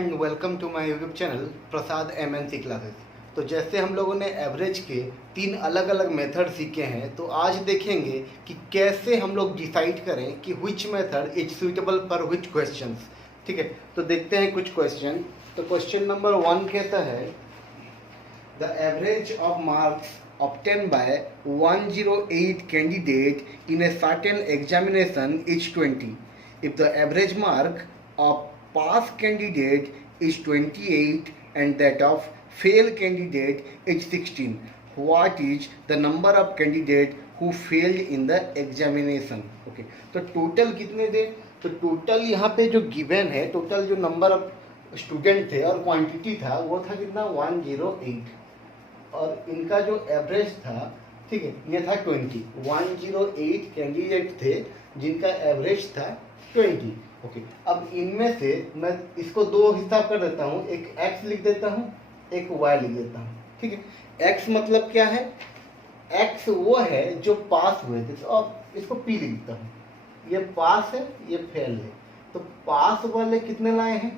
And welcome to my YouTube channel Prasad MNC classes. तो जैसे हम लोगों ने एवरेज के 3 अलग अलग मेथड सीखे हैं, तो आज देखेंगे कि कैसे हम लोग डिसाइड करें कि which method is suitable for which questions. ठीक है, तो देखते हैं कुछ क्वेश्चन। तो क्वेश्चन नंबर 1 कहता है the average of marks obtained by 108 candidate in a certain examination is 20. If the average mark of pass candidate is 28 and that of fail candidate is 16, what is the number of candidate who failed in the examination? Okay, तो total कितने थे? तो total यहाँ पे जो given है, total जो number of student थे और क्वांटिटी था वो था कितना 108, और इनका जो एवरेज था, ठीक है, ये था 20। 108 कैंडिडेट थे जिनका एवरेज था 20। ओके, अब इनमें से मैं इसको दो हिस्सा कर देता हूँ, एक x लिख देता हूँ, एक y लिख देता हूँ। ठीक है, x मतलब क्या है? x वो है जो पास हुए थे, और इसको p लिख देता हूँ। ये पास है, ये फेल है। तो पास वाले कितने लाए हैं?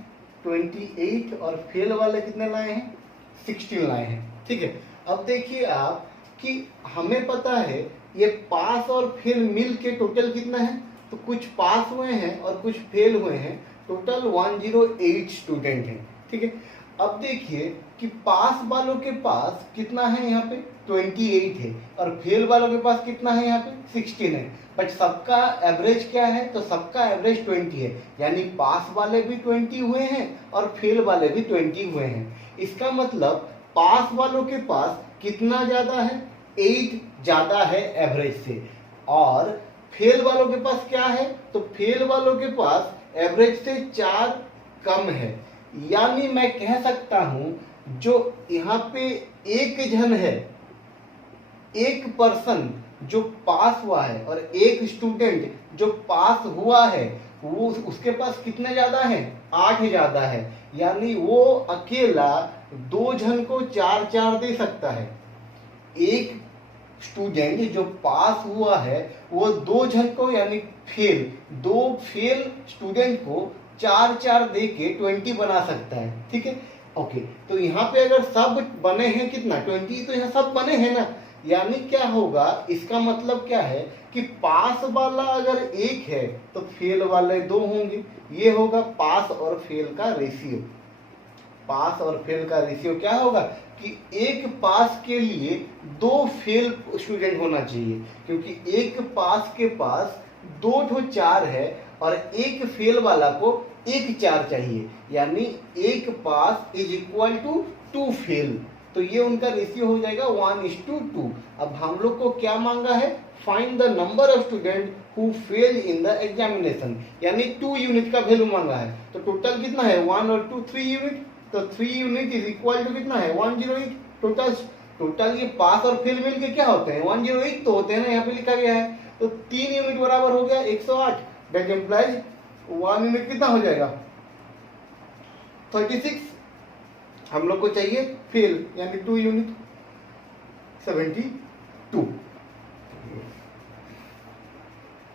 28, और फेल वाले कितने लाए हैं? 16 लाए हैं। ठीक है, अब देखिए आप कि हमें पता है ये पास और फेल मिल के टोटल कितना है, तो कुछ पास हुए हैं और कुछ फेल हुए हैं, टोटल 108 स्टूडेंट हैं। ठीक है, अब देखिए कि पास वालों के पास कितना है, यहाँ पे 28 है, और फेल वालों के पास कितना है, यहाँ पे 16 है। बट सबका एवरेज क्या है? तो सबका एवरेज 20 है, यानी पास वाले भी 20 हुए हैं और फेल वाले भी 20 हुए हैं। इसका मतलब पास वालों के पास कितना ज्यादा है? 8 ज्यादा है एवरेज से। और फेल वालों के पास क्या है? तो फेल वालों के पास एवरेज से 4 कम है। यानी मैं कह सकता हूं जो यहाँ पे एक जन है, एक पर्सन जो पास हुआ है और एक स्टूडेंट जो पास हुआ है, वो उसके पास कितने ज्यादा है? 8 ज्यादा है। यानी वो अकेला 2 जन को 4 दे सकता है। एक स्टूडेंट जो पास हुआ है वो 2 जन को, यानी दो फेल स्टूडेंट को 4 दे के 20 बना सकता है। ठीक है, ओके, तो यहाँ पे अगर सब बने हैं कितना? 20, तो यहाँ सब बने हैं ना। यानी क्या होगा? इसका मतलब क्या है कि पास वाला अगर 1 है तो फेल वाले 2 होंगे। ये होगा पास और फेल का रेशियो। पास और फेल का रेशियो क्या होगा कि एक पास के लिए 2 फेल स्टूडेंट होना चाहिए, क्योंकि एक पास के पास 2 4 है और एक फेल वाला को 1 4 चाहिए। यानी एक पास इज इक्वल टू 2 फेल। तो ये उनका रेशियो हो जाएगा 1:2। अब हम लोग को क्या मांगा है? Find the number of student who fail in the examination, यानी 2 यूनिट का वैल्यू मांगा है। तो टोटल कितना है? 1 और 2 3 यूनिट। तो 3 यूनिट इज इक्वल टू कितना है? 108। टोटल ये पास और फेल मिल के क्या होते हैं? 108 तो होते हैं ना, यहाँ पे लिखा गया है। तो 3 यूनिट बराबर हो गया 108। दैट इम्प्लाइज 1 यूनिट कितना हो जाएगा? 36। हम लोग को चाहिए फेल, यानी 2 यूनिट 72।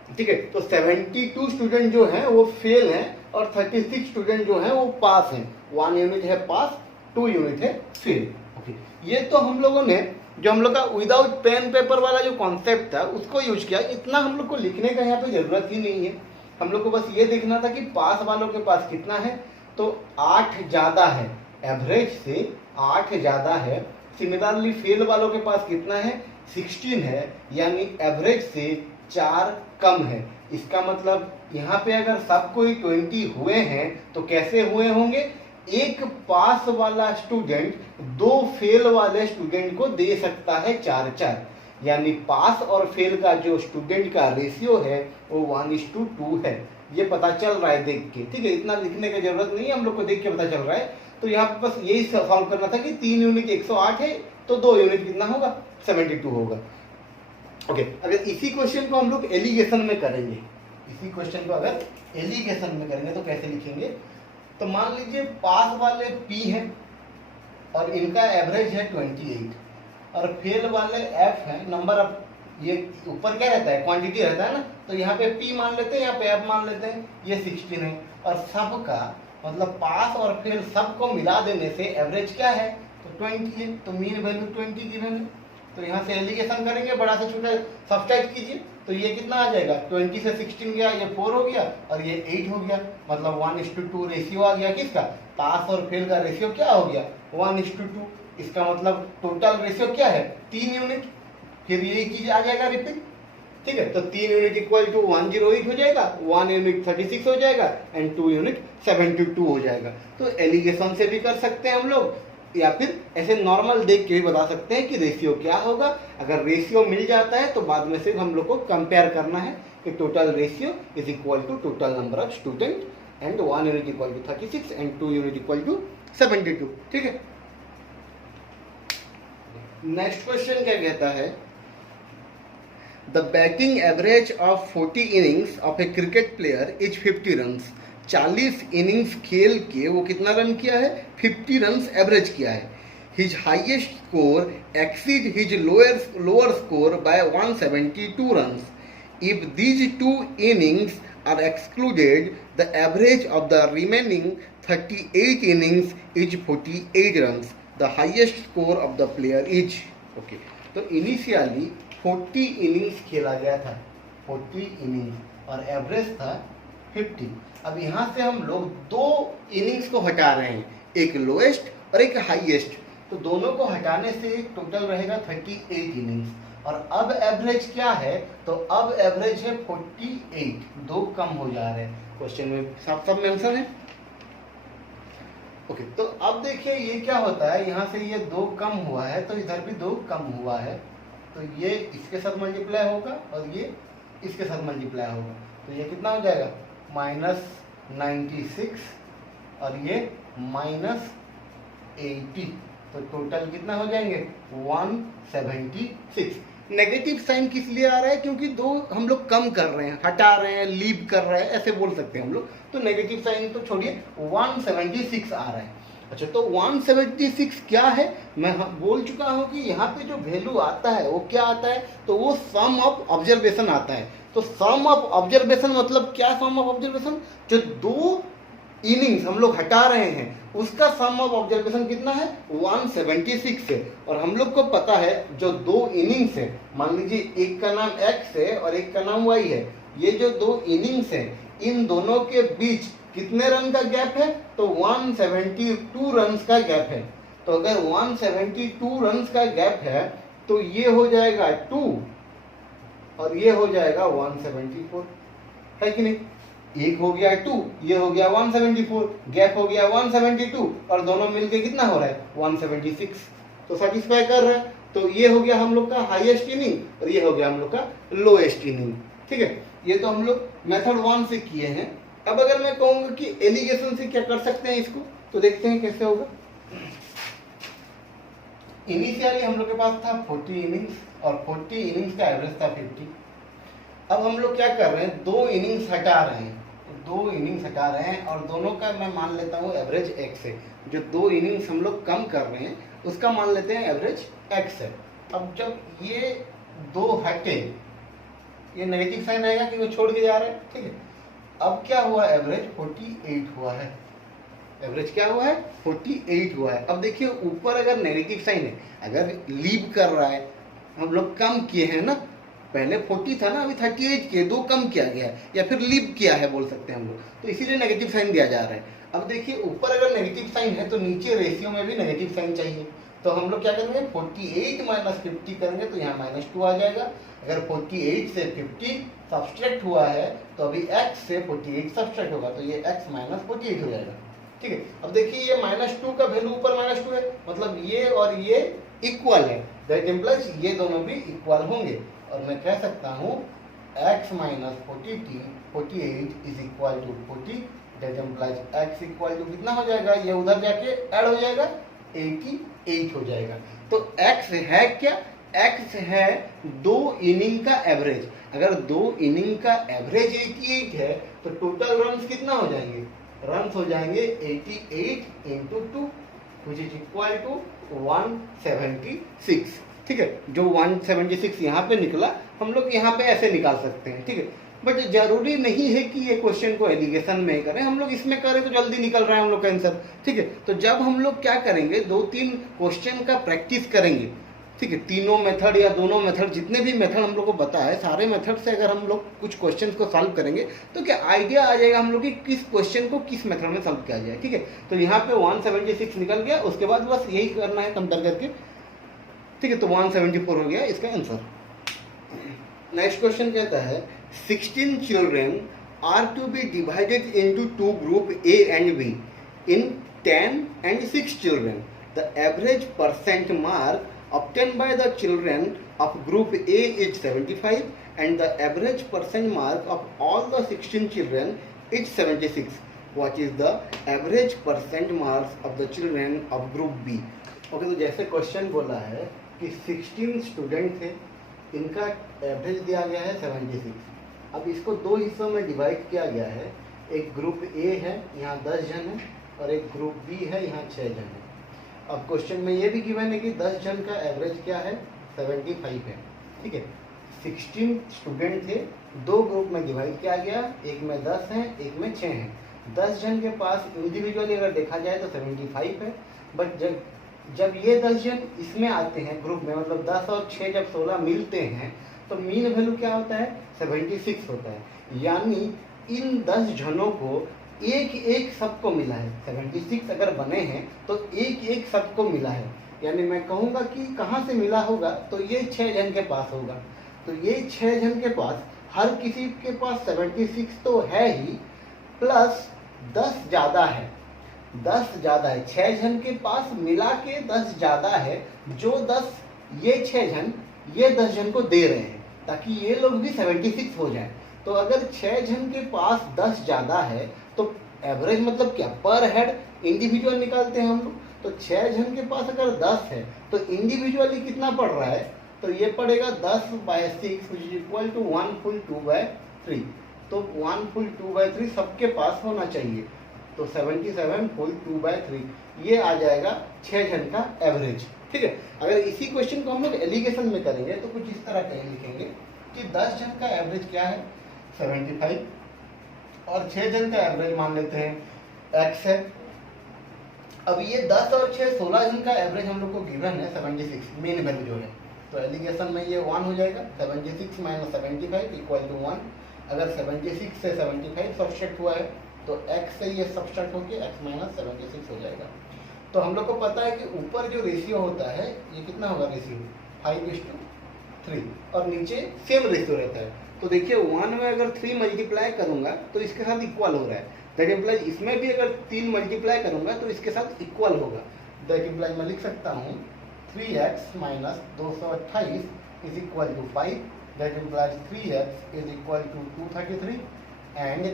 ठीक है, तो 72 स्टूडेंट जो हैं वो फेल हैं और 36 स्टूडेंट जो हैं वो पास हैं। 1 यूनिट है पास, 2 यूनिट है फेल। ओके, ये तो हम लोगों ने जो हम लोग का विदाउट पेन पेपर वाला जो कॉन्सेप्ट था उसको यूज किया। इतना हम लोग को लिखने का यहाँ पे जरूरत ही नहीं है। हम लोग को बस ये देखना था कि पास वालों के पास कितना है। तो 8 ज्यादा है, एवरेज से 8 ज्यादा है। सिमिलरली फेल वालों के पास कितना है? 16 है, यानी एवरेज से 4 कम है। इसका मतलब यहाँ पे अगर सब कोई 20 हुए हैं तो कैसे हुए होंगे? एक पास वाला स्टूडेंट 2 फेल वाले स्टूडेंट को दे सकता है 4। यानी पास और फेल का जो स्टूडेंट का रेशियो है वो 1:2 है। ये पता चल रहा है देख के। ठीक है, इतना लिखने की जरूरत नहीं है, हम लोग को देख के पता चल रहा है। तो यहाँ पे बस यही सॉल्व करना था कि 3 यूनिट 108 है तो 2 यूनिट कितना होगा? 72 होगा। ओके, अगर इसी क्वेश्चन को हम लोग एलिगेशन में करेंगे, इसी क्वेश्चन को अगर एलिगेशन में करेंगे तो कैसे लिखेंगे? तो मान लीजिए पास वाले P हैं और इनका एवरेज है 28, और फेल वाले F है, नंबर ऑफ, ये ऊपर क्या रहता है? क्वांटिटी रहता है ना। तो यहाँ पे P मान लेते हैं, यहाँ पे F मान लेते हैं। ये 16 है और सबका मतलब पास और फेल सबको मिला देने से एवरेज क्या है, तो 20 है, तो मीन वैल्यू 20 गिवन है। तो यहाँ से एलिगेशन करेंगे, बड़ा से छोटा सब्सट्रैक्ट कीजिए, तो ये कितना आ जाएगा, 20 से 16 गया, ये 4 हो गया और ये 8 हो गया, मतलब 1:2 रेशियो आ गया किसका, पास और फेल का रेशियो क्या हो गया, 1:2। इसका मतलब टोटल रेशियो क्या है, 3 यूनिट। फिर यही चीज आ जाएगा रिपीट, ठीक है। तो 3 यूनिट इक्वल टू 108 हो जाएगा, 1 यूनिट 36 हो जाएगा एंड 2 यूनिट 72 हो जाएगा। तो एलिगेशन से भी कर सकते हैं हम लोग, या फिर ऐसे नॉर्मल देख के भी बता सकते हैं कि रेशियो क्या होगा। अगर रेशियो मिल जाता है तो बाद में सिर्फ हम लोग को कंपेयर करना है कि total ratio is equal to total number of student and 1 unit equal to 36 and 2 unit equal to 72, ठीक है। नेक्स्ट क्वेश्चन क्या कहता है, the batting average of 40 innings of a cricket player is 50 runs. 40 innings खेल के वो कितना run किया है, 50 रन्स एवरेज किया है। His highest score exceed his lower score by 172 runs. If these two innings are excluded the average of the remaining 38 innings is 48 runs. The highest score of the player is, okay. तो initially 40 innings खेला गया था, 40 innings और average था 50। अब यहाँ से हम लोग 2 इनिंग्स को हटा रहे हैं, एक लोएस्ट और एक हाईएस्ट। तो दोनों को हटाने से टोटल रहेगा 38 इनिंग्स। और अब एवरेज क्या है, तो अब एवरेज है 48, 2 कम हो जा रहे हैं। क्वेश्चन में साफ साफ मेंशन है, ओके। तो अब देखिए ये क्या होता है, यहाँ से ये 2 कम हुआ है तो इधर भी 2 कम हुआ है, तो ये इसके साथ मल्टीप्लाई होगा और ये इसके साथ मल्टीप्लाई होगा, तो ये कितना हो जाएगा, -96 और ये -80। तो टोटल कितना हो जाएंगे, 176। नेगेटिव साइन किस लिए आ रहा है, क्योंकि 2 हम लोग कम कर रहे हैं, हटा रहे हैं, लीव कर रहे हैं, ऐसे बोल सकते हैं हम लोग। तो नेगेटिव साइन तो छोड़िए, 176 आ रहा है। अच्छा, तो 176 क्या है, मैं बोल चुका हूँ कि यहाँ पे जो वैल्यू आता है वो क्या आता है, तो वो सम ऑफ ऑब्जर्वेशन आता है। तो सम ऑफ ऑब्जर्वेशन मतलब क्या, सम ऑफ ऑब्जर्वेशन जो 2 इनिंग्स हम लोग हटा रहे हैं उसका सम ऑफ ऑब्जर्वेशन कितना है, 176 है। और हम लोग को पता है जो 2 इनिंग्स है, मान लीजिए एक का नाम x है और एक का नाम y है, ये जो 2 इनिंग्स है इन दोनों के बीच कितने रन का गैप है, तो 172 रन का गैप है। तो अगर 172 रन का गैप है तो ये हो जाएगा 2 और ये हो जाएगा 174, है कि नहीं। एक हो गया 2, ये हो गया 174, गैप हो गया 172 और दोनों मिलके कितना हो रहा है, 176। तो सेटिस्फाई कर रहा है। तो ये हो गया हम लोग का हाईएस्ट इनिंग और ये हो गया हम लोग का लोएस्ट इनिंग, ठीक है। ये तो हम लोग मेथड 1 से किए हैं। अब अगर मैं कहूंगा कि एलिगेशन से क्या कर सकते हैं इसको, तो देखते हैं कैसे होगा। इनिशियली हम लोग के पास था 40 इनिंग्स और 40 इनिंग्स का एवरेज था 50। अब हम लोग क्या कर रहे हैं, 2 इनिंग्स हटा रहे हैं, 2 इनिंग्स हटा रहे हैं और दोनों का मैं मान लेता हूँ एवरेज x है। जो 2 इनिंग्स हम लोग कम कर रहे हैं उसका मान लेते हैं एवरेज x है। अब जब ये 2 हटे, ये नेगेटिव साइन आएगा कि वो छोड़ के जा रहे हैं, ठीक है। अब क्या हुआ, एवरेज 48 हुआ है, एवरेज क्या हुआ है, 48 हुआ है। अब देखिए ऊपर अगर नेगेटिव साइन है, अगर लीव कर रहा है, हम लोग कम किए हैं ना, पहले 40 था ना, अभी 38 के 2 कम किया गया है या फिर लीव किया है बोल सकते हैं हम लोग, तो इसीलिए नेगेटिव साइन दिया जा रहा है। अब देखिए ऊपर अगर नेगेटिव साइन है तो नीचे रेशियो में भी नेगेटिव साइन चाहिए। तो हम लोग क्या करेंगे, 48 - 50 करेंगे तो यहाँ -2 आ जाएगा। अगर 48 से 50 सब्सट्रैक्ट हुआ है तो अभी x से 48 सब्सट्रैक्ट होगा, तो ये x - 48 हो जाएगा, ठीक है। अब देखिए ये -2 का वैल्यू ऊपर -2 है, मतलब ये और ये इक्वल है, दैट इम्प्लाइज ये दोनों भी इक्वल होंगे। और मैं कह सकता हूँ x - 48 is equal to 40, that implies x equal to कितना हो जाएगा, ये उधर जाके ऐड हो जाएगा, 88 हो जाएगा। तो x है क्या, x है 2 इनिंग का एवरेज। अगर 2 इनिंग का एवरेज 88 है तो टोटल रन्स कितना हो जाएंगे, रन्स हो जाएंगे 88 × 2 which is equal to 176, ठीक है। जो 176 यहाँ पे निकला हम लोग यहाँ पे ऐसे निकाल सकते हैं, ठीक है। बट जरूरी नहीं है कि ये क्वेश्चन को एलिगेशन में करें, हम लोग इसमें करें तो जल्दी निकल रहा है हम लोग का आंसर। ठीक है, तो जब हम लोग क्या करेंगे, 2-3 क्वेश्चन का प्रैक्टिस करेंगे, ठीक है, तीनों मेथड या दोनों मेथड, जितने भी मेथड हम लोग को पता है, सारे मेथड से अगर हम लोग कुछ क्वेश्चन को सॉल्व करेंगे तो क्या आइडिया आ जाएगा हम लोग कि किस क्वेश्चन को किस मेथड में सॉल्व किया जाए। ठीक है, तो यहाँ पे 176 निकल गया, उसके बाद बस यही करना है कंपेयर करके। ठीक है, तो 174 हो गया इसका आंसर। नेक्स्ट क्वेश्चन कहता है 16 children are to be divided into 2 group A and B in 10 and 6 children. The average percent mark obtained by the children of group A is 75 and the average percent mark of all the 16 children is 76. What is the average percent marks of the children of group B? Okay, तो जैसे question बोला है कि 16 student थे, इनका average दिया गया है 76। अब इसको 2 हिस्सों में डिवाइड किया गया है, एक ग्रुप ए है, यहाँ 10 जन है, और एक ग्रुप बी है, यहाँ 6 जन है। अब क्वेश्चन में ये भी गिवन है कि 10 जन का एवरेज क्या है, 75 है। ठीक है, 16 स्टूडेंट थे, 2 ग्रुप में डिवाइड किया गया, एक में 10 हैं, एक में 6 हैं। 10 जन के पास इंडिविजुअली अगर देखा जाए तो 75 है, बट जब ये 10 जन इसमें आते हैं ग्रुप में, मतलब 10 और 6 जब 16 मिलते हैं तो मीन वैल्यू क्या होता है, 76 होता है। यानी इन 10 जनों को एक एक सबको मिला है, 76 अगर बने हैं तो एक एक सबको मिला है। यानी मैं कहूँगा कि कहाँ से मिला होगा, तो ये 6 जन के पास होगा। तो ये 6 जन के पास, हर किसी के पास 76 तो है ही, प्लस 10 ज़्यादा है, 10 ज़्यादा है, 6 जन के पास मिला के 10 ज़्यादा है, जो 10 ये 6 जन ये 10 जन को दे रहे हैं ताकि ये लोग भी 76 हो जाए। तो अगर 6 जन के पास 10 ज़्यादा है तो एवरेज मतलब क्या, पर हेड इंडिविजुअल निकालते हैं हम लोग। तो 6 जन के पास अगर 10 है तो इंडिविजुअली कितना पड़ रहा है, तो ये पड़ेगा 10/6 which is equal to 1 full 2/3। तो 1 फुल 2/3 सबके पास होना चाहिए, तो 77 फुल 2/3 ये आ जाएगा 6 जन का एवरेज। ठीक है, अगर इसी क्वेश्चन को हम लोग एलिगेशन में करेंगे तो कुछ इस तरह का लिखेंगे कि 10 जन का एवरेज क्या है, 75, और 6 जन का एवरेज मान लेते हैं x है। अब ये 10 और 6 16 जन का एवरेज हम लोग को गिवन है 76, मेन वैल्यू जो है, तो एलिगेशन में ये 1 हो जाएगा, 76 - 75 इक्वल टू 1। अगर 76 से 75 सब्सट्रैक्ट हुआ है तो x से ये सब्सट्रैक्ट होकर x - 76 हो जाएगा। तो हम लोग को पता है कि ऊपर जो रेशियो होता है ये कितना होगा, रेशियो 5:3, और नीचे सेम रेशियो रहता है। तो देखिए 1 में अगर 3 मल्टीप्लाई करूंगा तो इसके साथ इक्वल हो रहा है, दैट इम्प्लाइज इसमें भी अगर 3 मल्टीप्लाई करूंगा तो इसके साथ इक्वल होगा। दैट इम्प्लाइज मैं लिख सकता हूँ 3x - 228 is equal to 5, that implies 3x is equal to 233 and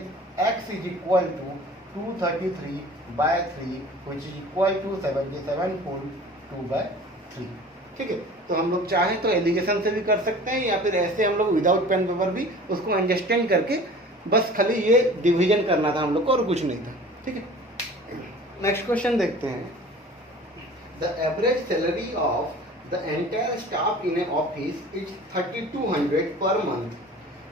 x is equal to 233/3 which is equal to 77 full 2/3। ठीक है, तो हम लोग चाहें तो एलिगेशन से भी कर सकते हैं, या फिर ऐसे हम लोग विदाउट पेन पेपर भी उसको अंडरस्टैंड करके बस खाली ये डिवीजन करना था हम लोग को, और कुछ नहीं था। ठीक है, नेक्स्ट क्वेश्चन देखते हैं। The average salary of the entire staff in A office is 3200 per month.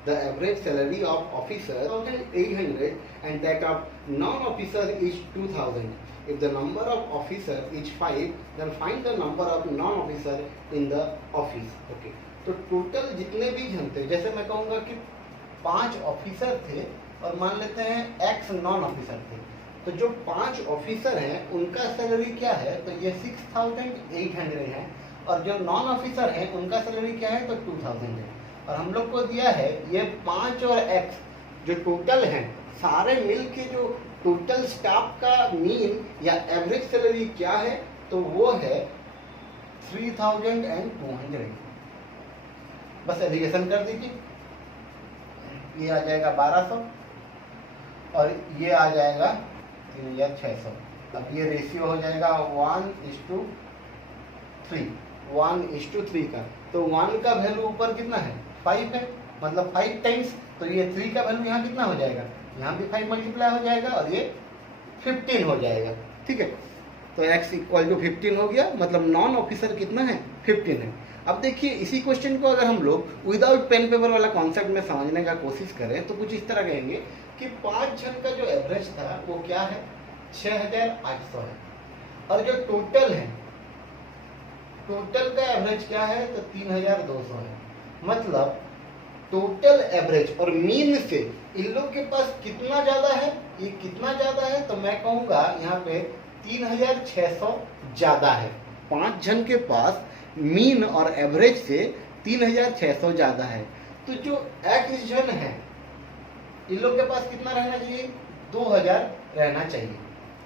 The average salary of officer 1800 and that of non-officer is 2000. If the number of officer is 5, then find the number of non-officer in the office. Okay. तो total जितने भी जन थे, जैसे मैं कहूँगा कि 5 officer थे और मान लेते हैं x नॉन ऑफिसर थे, तो जो 5 ऑफिसर हैं उनका सैलरी क्या है, तो ये 6800 है, और जो नॉन ऑफिसर हैं उनका सैलरी क्या है, तो 2000 है। और हम लोग को दिया है ये 5 और x जो टोटल हैं सारे मिल के जो टोटल स्टाफ का मीन या एवरेज सैलरी क्या है, तो वो है 3200। बस एलिगेशन कर दीजिए, ये आ जाएगा 1200 और ये आ जाएगा 3600। अब ये रेशियो हो जाएगा 1:3 का, तो 1 का वैल्यू ऊपर कितना है, 5 है, मतलब 5 टाइम्स, तो ये 3 का वैल्यू यहाँ कितना हो जाएगा, यहाँ भी 5 मल्टीप्लाई हो जाएगा और ये 15 हो जाएगा। ठीक है, तो x इक्वल टू 15 हो गया, मतलब नॉन ऑफिसर कितना है, 15 है। अब देखिए इसी क्वेश्चन को अगर हम लोग विदाउट पेन पेपर वाला कॉन्सेप्ट में समझने का कोशिश करें तो कुछ इस तरह कहेंगे कि 5 जन का जो एवरेज था वो क्या है, 6800 है, और जो टोटल है, टोटल का एवरेज क्या है तो 3200 है। मतलब टोटल एवरेज और मीन से इन लोग के पास कितना ज्यादा है, ये कितना ज्यादा है, तो मैं कहूंगा यहाँ पे 3600 ज्यादा है। 5 जन के पास मीन और एवरेज से 3600 ज्यादा है। तो जो एक्स जन है इन लोग के पास कितना रहना चाहिए, 2000 रहना चाहिए।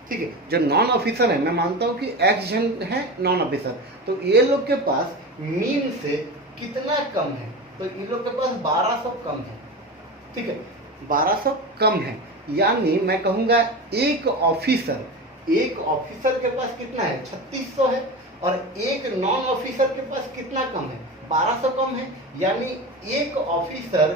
ठीक है, जो नॉन ऑफिसर है, मैं मानता हूं कि एक्स जन है नॉन ऑफिसर, तो ये लोग के पास मीन से कितना कम है, तो इन लोग के पास 1200 कम है। ठीक है, 1200 कम है, यानी मैं कहूंगा एक ऑफिसर के पास कितना है, 3600 है, और एक नॉन ऑफिसर के पास कितना कम है, 1200 कम है। यानी एक ऑफिसर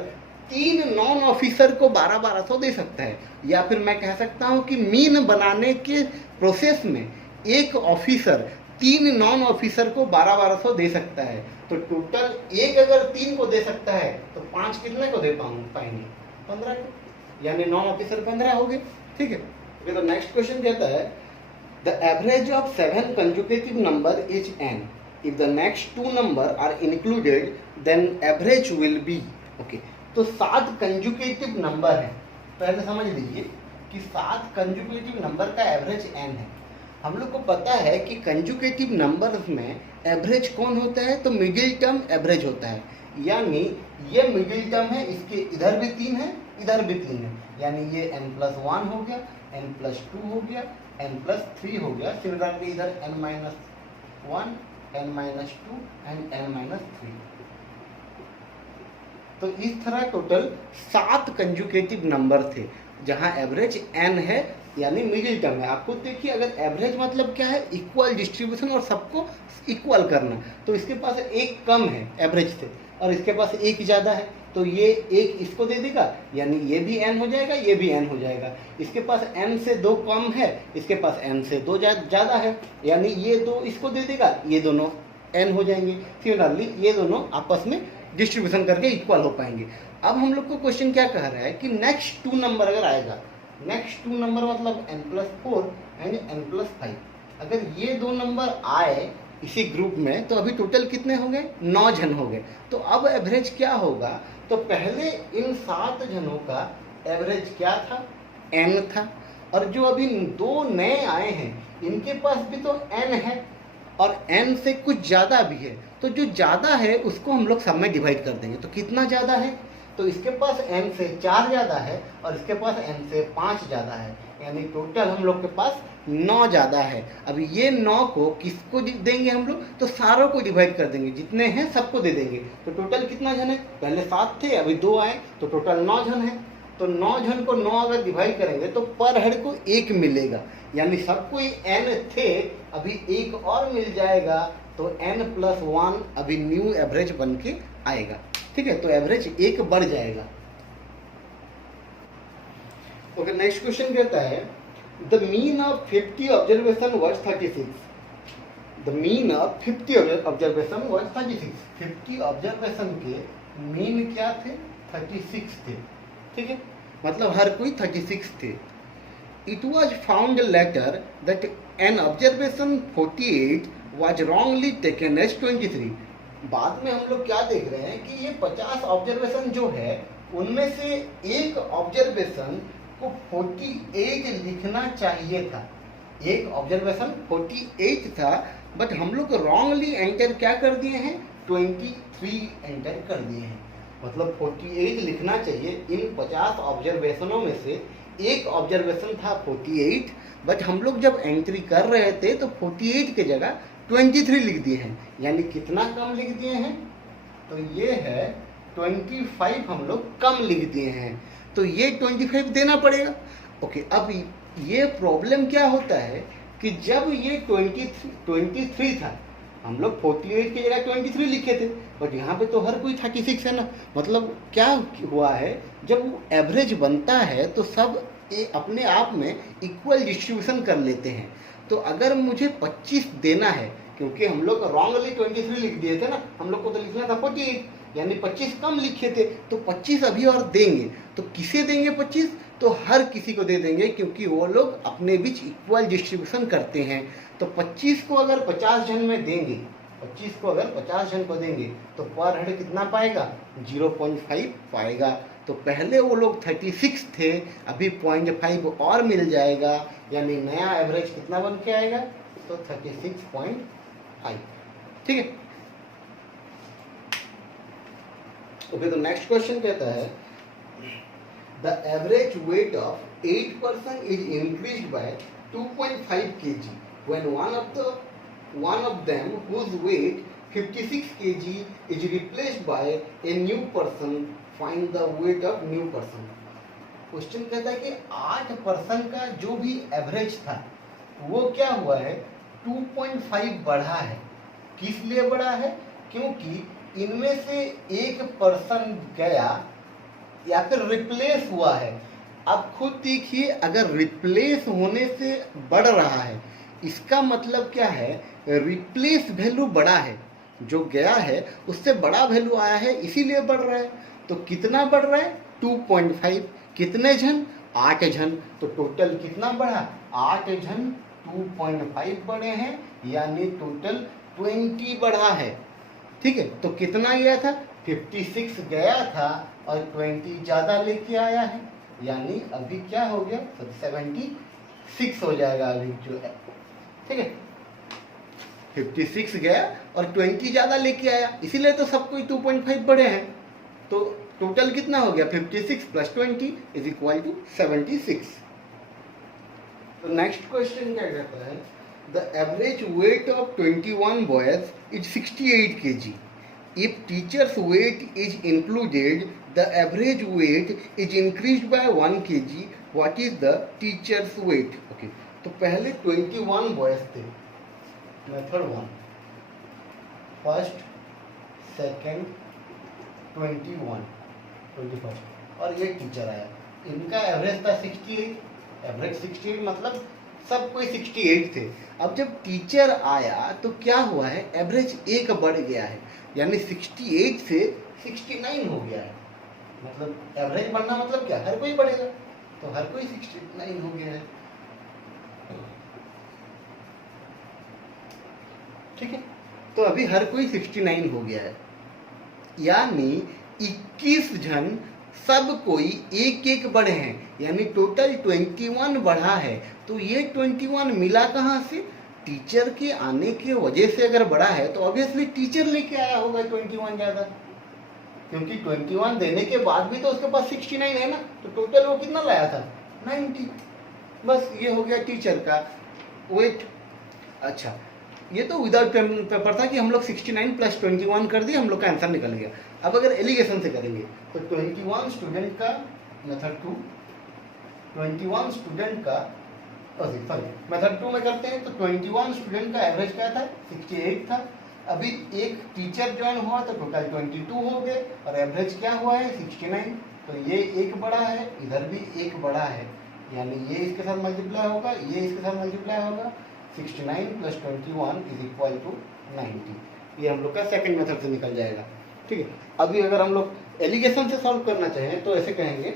3 नॉन ऑफिसर को 1200 दे सकता है, या फिर मैं कह सकता हूं कि मीन बनाने के प्रोसेस में एक ऑफिसर 3 नॉन ऑफिसर को 1200 दे सकता है। तो टोटल एक अगर 3 को दे सकता है तो 5 कितने को दे पाएंगे, 15 को, यानी नॉन ऑफिसर 15 हो गए। ठीक है, तो नेक्स्ट क्वेश्चन कहता है the average of 7 conjugative number is n, if the next 2 number are included then average will be. Okay, तो 7 कंजुगेटिव नंबर है, पहले समझ लीजिए कि 7 कंजुगेटिव नंबर का एवरेज n है। हम लोग को पता है कि कंजुगेटिव नंबर्स में एवरेज कौन होता है, तो मिडिल टर्म एवरेज होता है, यानी ये मिडिल टर्म है, इसके इधर भी 3 है, इधर भी 3 है, यानी ये n+1 हो गया, n+2 हो गया, n+3 हो गया, सिमिलरली इधर n-1, n-2 एंड n-3। तो इस तरह टोटल 7 कंजुगेटिव नंबर थे जहां एवरेज n है, यानी मिडिल टर्म है। आपको देखिए, अगर एवरेज मतलब क्या है, इक्वल डिस्ट्रीब्यूशन और सबको इक्वल करना, तो इसके पास एक कम है एवरेज से और इसके पास एक ज़्यादा है, तो ये एक इसको दे देगा, यानी ये भी n हो जाएगा, ये भी n हो जाएगा। इसके पास n से 2 कम है, इसके पास n से 2 ज़्यादा है, यानी ये 2 इसको दे देगा, ये दोनों n हो जाएंगे। सिमिलरली ये दोनों आपस में डिस्ट्रीब्यूशन करके इक्वल हो पाएंगे। अब हम लोग को क्वेश्चन क्या कह रहा है कि नेक्स्ट 2 नंबर अगर आएगा, नेक्स्ट 2 नंबर मतलब n+4 एंड n+5, अगर ये 2 नंबर आए इसी ग्रुप में तो अभी टोटल कितने हो गए, 9 जन हो गए। तो अब एवरेज क्या होगा, तो पहले इन 7 जनों का एवरेज क्या था, n था, और जो अभी 2 नए आए हैं इनके पास भी तो n है और n से कुछ ज़्यादा भी है, तो जो ज़्यादा है उसको हम लोग सब में डिवाइड कर देंगे। तो कितना ज़्यादा है, तो इसके पास n से 4 ज़्यादा है और इसके पास n से 5 ज़्यादा है, यानी टोटल हम लोग के पास 9 ज़्यादा है। अब ये 9 को किसको देंगे हम लोग, तो सारों को डिवाइड कर देंगे, जितने हैं सबको दे देंगे। तो टोटल कितना जन है, पहले 7 थे अभी 2 आए, तो टोटल 9 जन है। तो 9 जन को 9 अगर डिवाइड करेंगे तो पर हेड को 1 मिलेगा, यानी सबको n थे, अभी 1 और मिल जाएगा, तो n+1 अभी न्यू एवरेज बन के आएगा। ठीक है, तो एवरेज 1 बढ़ जाएगा। ओके, नेक्स्ट क्वेश्चन कहता है the mean of 50 observation was 36। The mean of 50 observation was 36। 50 observation के मीन क्या थे, 36 थे। ठीक है, मतलब हर कोई 36 थे। It was found later that an observation 48 was wrongly taken as 23। बाद में हम लोग क्या देख रहे हैं कि ये 50 ऑब्जर्वेशन जो है उनमें से एक ऑब्जर्वेशन को 48 लिखना चाहिए था। एक ऑब्जर्वेशन 48 था, बट हम लोग रॉन्गली एंटर क्या कर दिए हैं, 23 एंटर कर दिए हैं। मतलब 48 लिखना चाहिए। इन 50 ऑब्जर्वेशनों में से एक ऑब्जर्वेशन था 48, बट हम लोग जब एंट्री कर रहे थे तो 48 के जगह 23 लिख दिए हैं, यानी कितना कम लिख दिए हैं, तो ये है 25 हम लोग कम लिख दिए हैं, तो ये 25 देना पड़ेगा। ओके, अब ये प्रॉब्लम क्या होता है कि जब ये 23 था, हम लोग 48 की जगह 23 लिखे थे, बट यहाँ पे तो हर कोई 36 है ना। मतलब क्या हुआ है, जब एवरेज बनता है तो सब अपने आप में इक्वल डिस्ट्रीब्यूशन कर लेते हैं। तो अगर मुझे 25 देना है क्योंकि हम लोग रॉन्गली 23 लिख दिए थे ना, हम लोग को तो लिखना था 48, यानी 25 कम लिखे थे, तो 25 अभी और देंगे। तो किसे देंगे 25? तो हर किसी को दे देंगे, क्योंकि वो लोग अपने बीच इक्वल डिस्ट्रीब्यूशन करते हैं। तो 25 को अगर 50 जन में देंगे, 25 को अगर 50 जन को देंगे तो पर हेड कितना पाएगा? 0.5 पाएगा। तो पहले वो लोग 36 थे, अभी 0.5 और मिल जाएगा, यानी नया एवरेज कितना बन के आएगा? तो 36.5। ठीक है। ओके, तो नेक्स्ट क्वेश्चन कहता है the average weight of 8 person is increased by 2.5 kg when one of them whose weight 56 kg is replaced by a new person. Find the weight of new person. Question कहता है कि 8 person का जो भी average था वो क्या हुआ है? 2.5 बढ़ा है। किस लिए बढ़ा है? क्योंकि इनमें से एक पर्सन गया या फिर रिप्लेस हुआ है। अब खुद देखिए, अगर रिप्लेस होने से बढ़ रहा है इसका मतलब क्या है? रिप्लेस वैल्यू बड़ा है, जो गया है उससे बड़ा वैल्यू आया है, इसीलिए बढ़ रहा है। तो कितना बढ़ रहा है? 2.5। कितने जन? 8 जन। तो टोटल कितना बढ़ा? 8 जन 2.5 बढ़े हैं, यानी टोटल 20 बढ़ा है। ठीक है। तो कितना गया था? 56 गया था और 20 ज़्यादा लेके आया है, यानी अभी क्या हो गया? 76 हो जाएगा अभी जो है। ठीक है। 56 गया और 20 ज़्यादा लेके आया, इसीलिए तो सब कोई 2.5 बढ़े हैं। तो टोटल कितना हो गया? 56 + 20 = 76। तो नेक्स्ट क्वेश्चन क्या कहता है? The average weight of 21 boys is 68 kg. If teacher's weight is included, the average weight is increased by 1 kg. What is the teacher's weight? Okay. तो पहले 21 बॉयज थे, मेथड 1, फर्स्ट, सेकेंड, 21, 21, और ये teacher आया। इनका एवरेज था 68, average 68 मतलब सब कोई 68 थे। अब जब टीचर आया तो क्या हुआ है? एवरेज 1 बढ़ गया है, यानी 68 से 69 हो गया है। मतलब एवरेज बढ़ना मतलब क्या? हर कोई बढ़ेगा, तो हर कोई 69 हो गया है। ठीक है। तो अभी हर कोई 69 हो गया है, यानी 21 जन सब कोई एक एक बढ़े हैं, यानी टोटल 21 बढ़ा है। तो ये 21 मिला कहाँ से? टीचर के आने के वजह से अगर बढ़ा है तो ऑब्वियसली टीचर लेके आया होगा 21 ज़्यादा, क्योंकि 21 देने के बाद भी तो उसके पास 69 है ना, तो टोटल वो कितना लाया था? 90। बस ये हो गया टीचर का वेट। अच्छा, ये तो विदाउट पेपर था कि हम लोग 69 + 21 कर दिए, हम लोग का आंसर निकल गया। अब अगर एलिगेशन से करेंगे तो 21 स्टूडेंट का मेथड 2, 21 स्टूडेंट का सॉरी मेथड 2 में करते हैं। तो 21 स्टूडेंट का एवरेज क्या था? 68 था। अभी एक टीचर ज्वाइन हुआ तो टोटल 22 हो गए और एवरेज क्या हुआ है? 69। तो ये एक बड़ा है, इधर भी एक बड़ा है, यानी ये इसके साथ मल्टीप्लाई होगा, ये इसके साथ मल्टीप्लाई होगा। 69 + 21 = 90। ये हम लोग का सेकंड मेथड से निकल जाएगा। ठीक है। अभी अगर हम लोग एलिगेशन से सॉल्व करना चाहें तो ऐसे कहेंगे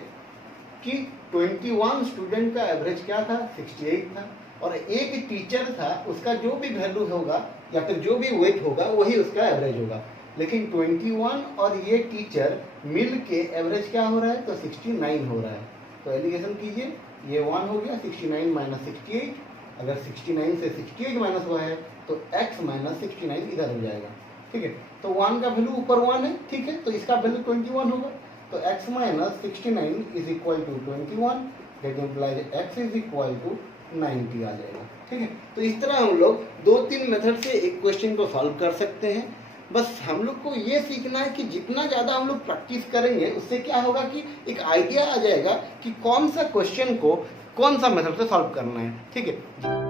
कि 21 स्टूडेंट का एवरेज क्या था? 68 था, और एक टीचर था, उसका जो भी वैल्यू होगा या फिर जो भी वेट होगा वही उसका एवरेज होगा। लेकिन 21 और ये टीचर मिल के एवरेज क्या हो रहा है? तो 69 हो रहा है। तो एलिगेशन कीजिए, ये 1 हो गया, 69 - 68। अगर 69 से 68 माइनस हुआ है तो x - 69 इधर हो जाएगा। ठीक है। तो 1 का वैल्यू ऊपर 1 है, ठीक है, तो इसका वैल्यू 21 होगा। तो x - 69 = 21, दैट इम्प्लाइज x = 90 आ जाएगा। ठीक है। तो इस तरह हम लोग 2-3 मेथड से एक क्वेश्चन को सॉल्व कर सकते हैं। बस हम लोग को ये सीखना है कि जितना ज़्यादा हम लोग प्रैक्टिस करेंगे उससे क्या होगा कि एक आइडिया आ जाएगा कि कौन सा क्वेश्चन को कौन सा मेथड से सॉल्व करना है। ठीक है।